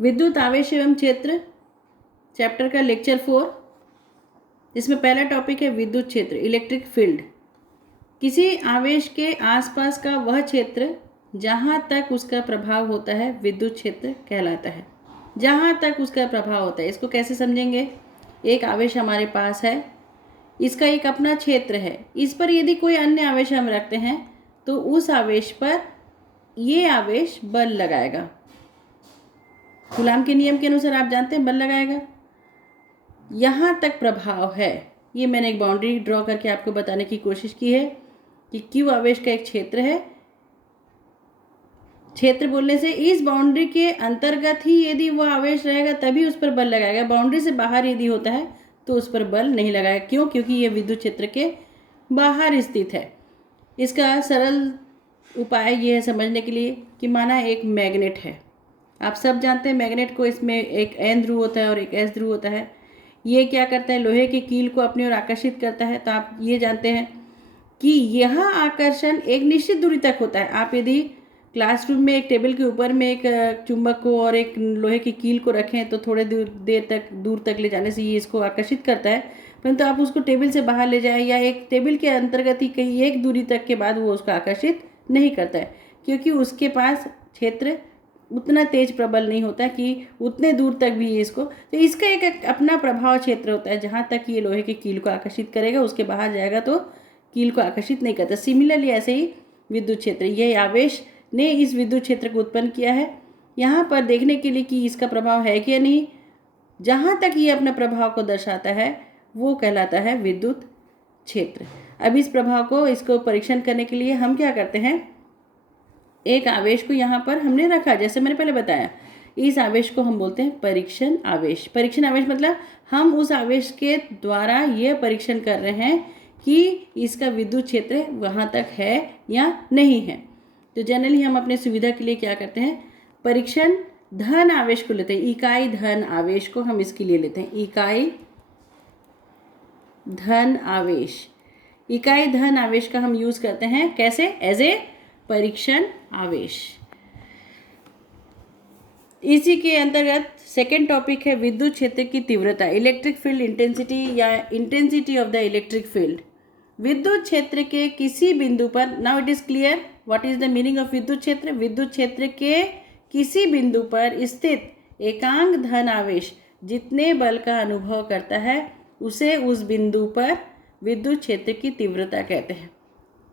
विद्युत आवेश एवं क्षेत्र चैप्टर का लेक्चर 4, जिसमें पहला टॉपिक है विद्युत क्षेत्र, इलेक्ट्रिक फील्ड। किसी आवेश के आसपास का वह क्षेत्र जहाँ तक उसका प्रभाव होता है विद्युत क्षेत्र कहलाता है। जहाँ तक उसका प्रभाव होता है, इसको कैसे समझेंगे? एक आवेश हमारे पास है, इसका एक अपना क्षेत्र है, इस पर यदि कोई अन्य आवेश हम रखते हैं तो उस आवेश पर ये आवेश बल लगाएगा। कूलाम के नियम के अनुसार आप जानते हैं बल लगाएगा। यहाँ तक प्रभाव है, ये मैंने एक बाउंड्री ड्रॉ करके आपको बताने की कोशिश की है कि क्यू आवेश का एक क्षेत्र है। क्षेत्र बोलने से इस बाउंड्री के अंतर्गत ही यदि वह आवेश रहेगा तभी उस पर बल लगाएगा। बाउंड्री से बाहर यदि होता है तो उस पर बल नहीं लगाएगा। क्यों? क्योंकि ये विद्युत क्षेत्र के बाहर स्थित है। इसका सरल उपाय ये है समझने के लिए कि माना एक मैग्नेट है। आप सब जानते हैं मैग्नेट को, इसमें एक एन ध्रुव होता है और एक एस ध्रुव होता है। ये क्या करता है? लोहे के कील को अपनी ओर आकर्षित करता है। तो आप ये जानते हैं कि यह आकर्षण एक निश्चित दूरी तक होता है। आप यदि क्लासरूम में एक टेबल के ऊपर में एक चुंबक को और एक लोहे की कील को रखें तो थोड़े दूर तक ले जाने से ये इसको आकर्षित करता है, परंतु आप उसको टेबल से बाहर ले जाएं या एक टेबल के अंतर्गत ही कहीं एक दूरी तक के बाद वो उसको आकर्षित नहीं करता है, क्योंकि उसके पास क्षेत्र उतना तेज प्रबल नहीं होता कि उतने दूर तक भी ये इसको, तो इसका एक अपना प्रभाव क्षेत्र होता है। जहाँ तक ये लोहे की कील को आकर्षित करेगा उसके बाहर जाएगा तो कील को आकर्षित नहीं करता। सिमिलरली ऐसे ही विद्युत क्षेत्र, ये आवेश ने इस विद्युत क्षेत्र को उत्पन्न किया है यहाँ पर देखने के लिए कि इसका प्रभाव है कि नहीं। जहाँ तक ये अपने प्रभाव को दर्शाता है वो कहलाता है विद्युत क्षेत्र। अब इस प्रभाव को इसको परीक्षण करने के लिए हम क्या करते हैं, एक आवेश को यहाँ पर हमने रखा, जैसे मैंने पहले बताया। इस आवेश को हम बोलते हैं परीक्षण आवेश। परीक्षण आवेश मतलब हम उस आवेश के द्वारा ये परीक्षण कर रहे हैं कि इसका विद्युत क्षेत्र वहाँ तक है या नहीं है। तो जनरली हम अपने सुविधा के लिए क्या करते हैं, परीक्षण धन आवेश को लेते हैं। इकाई धन आवेश को हम इसके लिए लेते हैं, इकाई धन आवेश। इकाई धन आवेश का हम यूज करते हैं कैसे? एज ए परीक्षण आवेश। इसी के अंतर्गत सेकेंड टॉपिक है विद्युत क्षेत्र की तीव्रता, इलेक्ट्रिक फील्ड इंटेंसिटी या intensity of the electric field. विद्युत क्षेत्र के किसी बिंदु पर, now it is clear what is the meaning of विद्युत क्षेत्र। विद्युत क्षेत्र के किसी बिंदु पर स्थित एकांक धन आवेश जितने बल का अनुभव करता है उसे उस बिंदु पर विद्युत क्षेत्र की तीव्रता कहते हैं।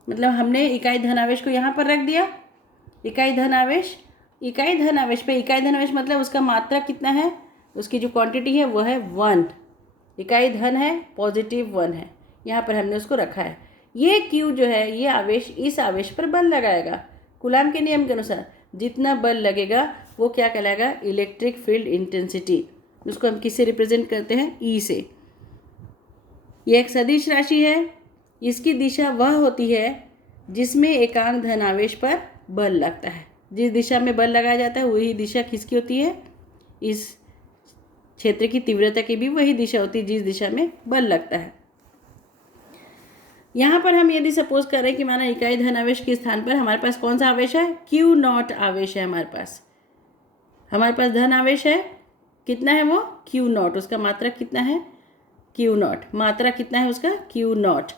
मतलब हमने इकाई धन आवेश को यहाँ पर रख दिया, इकाई धन आवेश पे। इकाई धन आवेश मतलब उसका मात्रा कितना है, उसकी जो क्वांटिटी है वो है 1। इकाई धन है, पॉजिटिव 1 है, यहाँ पर हमने उसको रखा है। ये Q जो है, ये आवेश इस आवेश पर बल लगाएगा। कूलाम के नियम के अनुसार जितना बल लगेगा वो क्या कहलाएगा? Electric field intensity. उसको हम किससे रिप्रेजेंट करते हैं? E से। ये एक सदिश राशि है, इसकी दिशा वह होती है जिसमें एकांक धन आवेश पर बल लगता है। जिस दिशा में बल लगाया जाता है वही दिशा किसकी होती है? इस क्षेत्र की तीव्रता की भी वही दिशा होती है जिस दिशा में बल लगता है। यहाँ पर हम यदि सपोज करें कि माना इकाई धन आवेश के स्थान पर हमारे पास कौन सा आवेश है? Q0 आवेश है हमारे पास धन आवेश है। कितना है वो? Q0। उसका मात्रा कितना है? Q0। मात्रा कितना है उसका? Q0।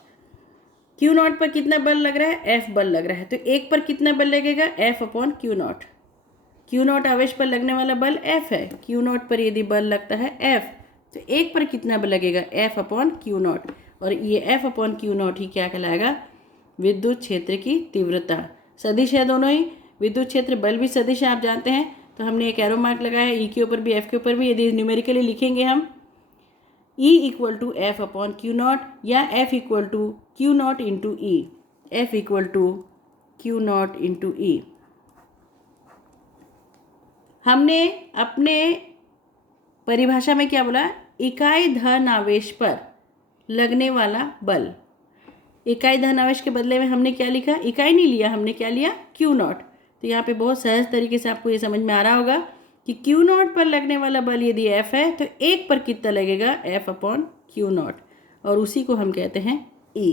Q0 पर कितना बल लग रहा है? F बल लग रहा है। तो एक पर कितना बल लगेगा? F upon Q0। Q0 आवेश पर लगने वाला बल F है। Q0 पर यदि बल लगता है F तो एक पर कितना बल लगेगा? F upon Q0। और ये F अपॉन Q0 ही क्या कहलाएगा? विद्युत क्षेत्र की तीव्रता। सदिश है दोनों ही, विद्युत क्षेत्र बल भी सदिश है, आप जानते हैं। तो हमने एक एरो मार्क लगाया है, E के ऊपर भी F के ऊपर भी। यदि न्यूमेरिकली लिखेंगे हम E equal to F upon Q0 या F equal to Q0 into E, F equal to Q0 into E। हमने अपने परिभाषा में क्या बोला? इकाई धन आवेश पर लगने वाला बल। इकाई धन आवेश के बदले में हमने क्या लिखा? इकाई नहीं लिया, हमने क्या लिया? Q0। तो यहाँ पे बहुत सहज तरीके से आपको ये समझ में आ रहा होगा कि Q0 पर लगने वाला बल यदि F है तो एक पर कितना लगेगा? F अपॉन Q0, और उसी को हम कहते हैं E।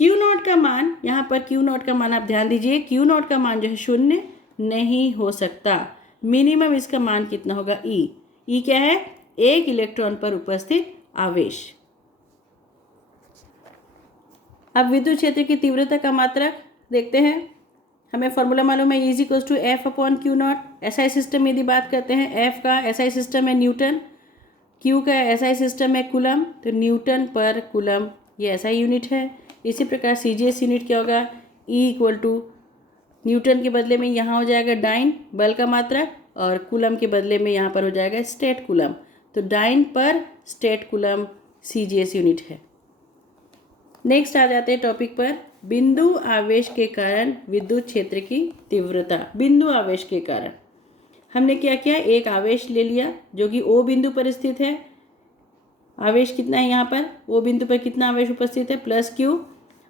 Q0 का मान, यहाँ पर Q0 का मान आप ध्यान दीजिए, Q0 का मान जो है 0 नहीं हो सकता। मिनिमम इसका मान कितना होगा ई क्या है, एक इलेक्ट्रॉन पर उपस्थित आवेश। अब विद्युत क्षेत्र की तीव्रता का मात्रक देखते हैं। हमें फॉर्मूला मालूम है, is equals to F upon Q naught. SI system यदि बात करते हैं, एफ का एसआई सिस्टम है न्यूटन, क्यू का एसआई सिस्टम है कूलम, तो न्यूटन पर कूलम ये एसआई यूनिट है। इसी प्रकार सीजीएस यूनिट क्या होगा, ई इक्वल टू न्यूटन के बदले में यहाँ हो जाएगा डाइन बल का मात्रक, और कूलम के बदले में यहाँ पर हो जाएगा स्टेट कूलम, तो डाइन पर स्टेट कूलम सीजीएस यूनिट है। नेक्स्ट आ जाते हैं टॉपिक पर, बिंदु आवेश के कारण विद्युत क्षेत्र की तीव्रता। बिंदु आवेश के कारण हमने क्या किया, एक आवेश ले लिया जो कि ओ बिंदु पर स्थित है। आवेश कितना है यहाँ पर, ओ बिंदु पर कितना आवेश उपस्थित है, प्लस क्यू,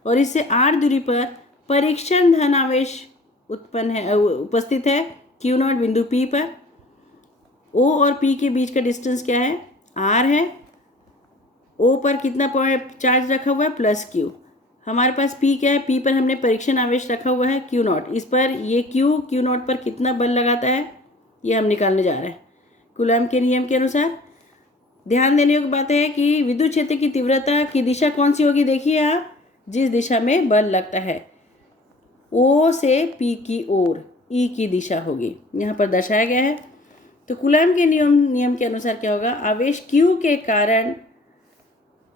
और इससे आर दूरी पर परीक्षण धन आवेश उत्पन्न है, उपस्थित है क्यू नॉट बिंदु पी पर। ओ और पी के बीच का डिस्टेंस क्या है, आर है। ओ पर कितना चार्ज रखा हुआ है, प्लस क्यू। हमारे पास पी क्या है, पी पर हमने परीक्षण आवेश रखा हुआ है क्यू नॉट। इस पर ये क्यू नॉट पर कितना बल लगाता है, ये हम निकालने जा रहे हैं कूलम के नियम के अनुसार। ध्यान देने योग्य बात है कि विद्युत क्षेत्र की तीव्रता की दिशा कौन सी होगी, देखिए आप, जिस दिशा में बल लगता है ओ से पी की ओर ई की दिशा होगी, यहाँ पर दर्शाया गया है। तो कूलम के नियम के अनुसार क्या होगा, आवेश क्यू के कारण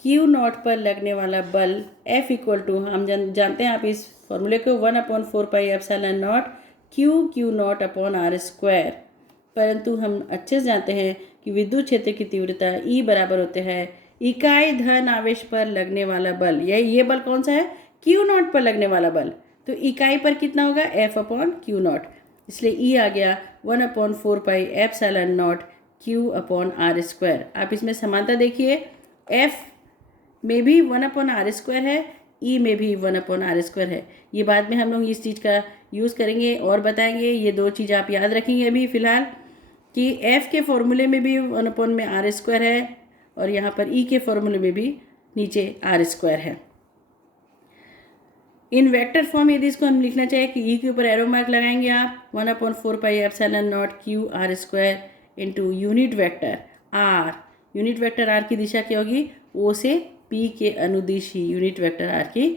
क्यू नॉट पर लगने वाला बल F इक्वल टू, हम जानते हैं आप इस फॉर्मूले को, 1/4πε0 q not upon R square. परंतु हम अच्छे से जानते हैं कि विद्युत क्षेत्र की तीव्रता E बराबर होते हैं इकाई धन आवेश पर लगने वाला बल। ये बल कौन सा है, क्यू नॉट पर लगने वाला बल, तो इकाई पर कितना होगा, F अपॉन क्यू नॉट, इसलिए E आ गया 1/4πε0 क्यू अपॉन आर स्क्वायर। आप इसमें समानता देखिए, F में भी 1/r² है, ई में भी 1/r² है। ये बाद में हम लोग इस चीज़ का यूज़ करेंगे और बताएंगे। ये दो चीज़ आप याद रखेंगे अभी फ़िलहाल, कि एफ़ के फॉर्मूले में भी 1/r² है, और यहाँ पर ई के फॉर्मूले में भी नीचे r² है। इन वेक्टर फॉर्म यदि इसको हम लिखना चाहें कि ई के ऊपर एरो मार्क लगाएंगे आप, 1/4πε0 QR² into unit vector R. Unit vector R की दिशा क्या होगी, ओ से पी के अनुदिश ही यूनिट वेक्टर आर की